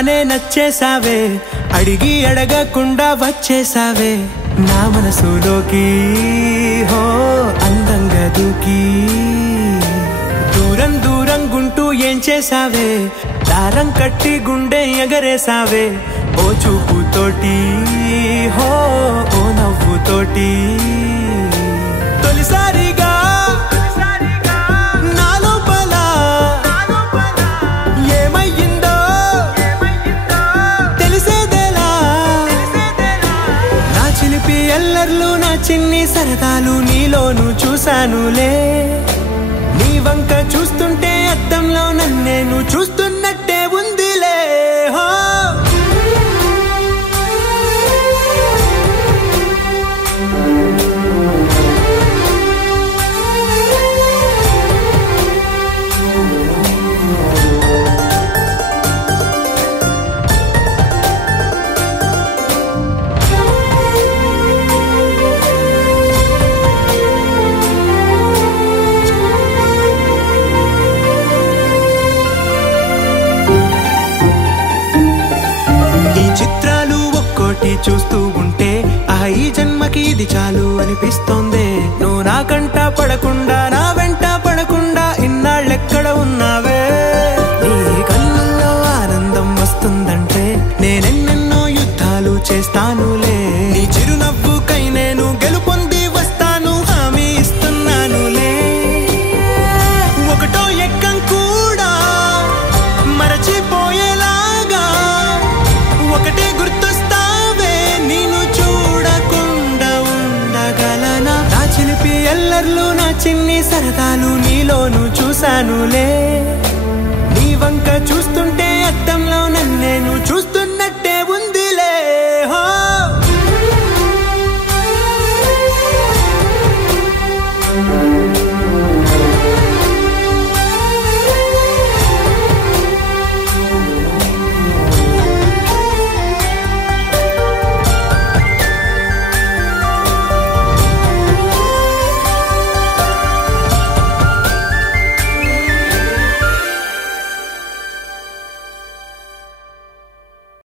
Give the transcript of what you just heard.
చూడగానే నచ్చేసావే అడిగి అడగకుండా వచ్చేసావే నా మనసులోకి హో అందంగా దూకి దూరం దూరం గుంటూ ఏం చేసావే దారం కట్టి గుండె ఎగరేసావే ఓ చూపుతోటి హో ఓ నవ్వుతోటి తొలిసారిగా నా లోపల ఏమయ్యిందో తెలిసేదేలా నా చిలిపి ఎల్లర్లు నా చిన్ని సరదాలు నీలోను చూశానులే నీ వంక చూస్తుంటే అద్దంలో నన్నేను చూస్తున్నట్టే ఉందిలే హో చూస్తూ ఉంటే ఈ జన్మకి ఇది చాలు అనిపిస్తోందే నువ్వు నా కంట పడకుండా నా వెంట పడకుండా ఇన్నాళ్ళెక్కడ ఉన్నావే నీ కళ్ళల్లో ఆనందం వస్తుందంటే నేనెన్నెన్నో యుద్ధాలు చేస్తానులే నీ చిరునవ్వుకై నేను గెలుపొంది వస్తాను హామీ ఇస్తున్నానులే ఒకటో ఎక్కం కూడా మరచిపోయేలాగా ఒకటే గుర్తు ఎల్లర్లు నా చిన్ని సరదాలు నీలోను చూశానులే నీ వంక చూస్తుంటే అద్దంలో నన్నేను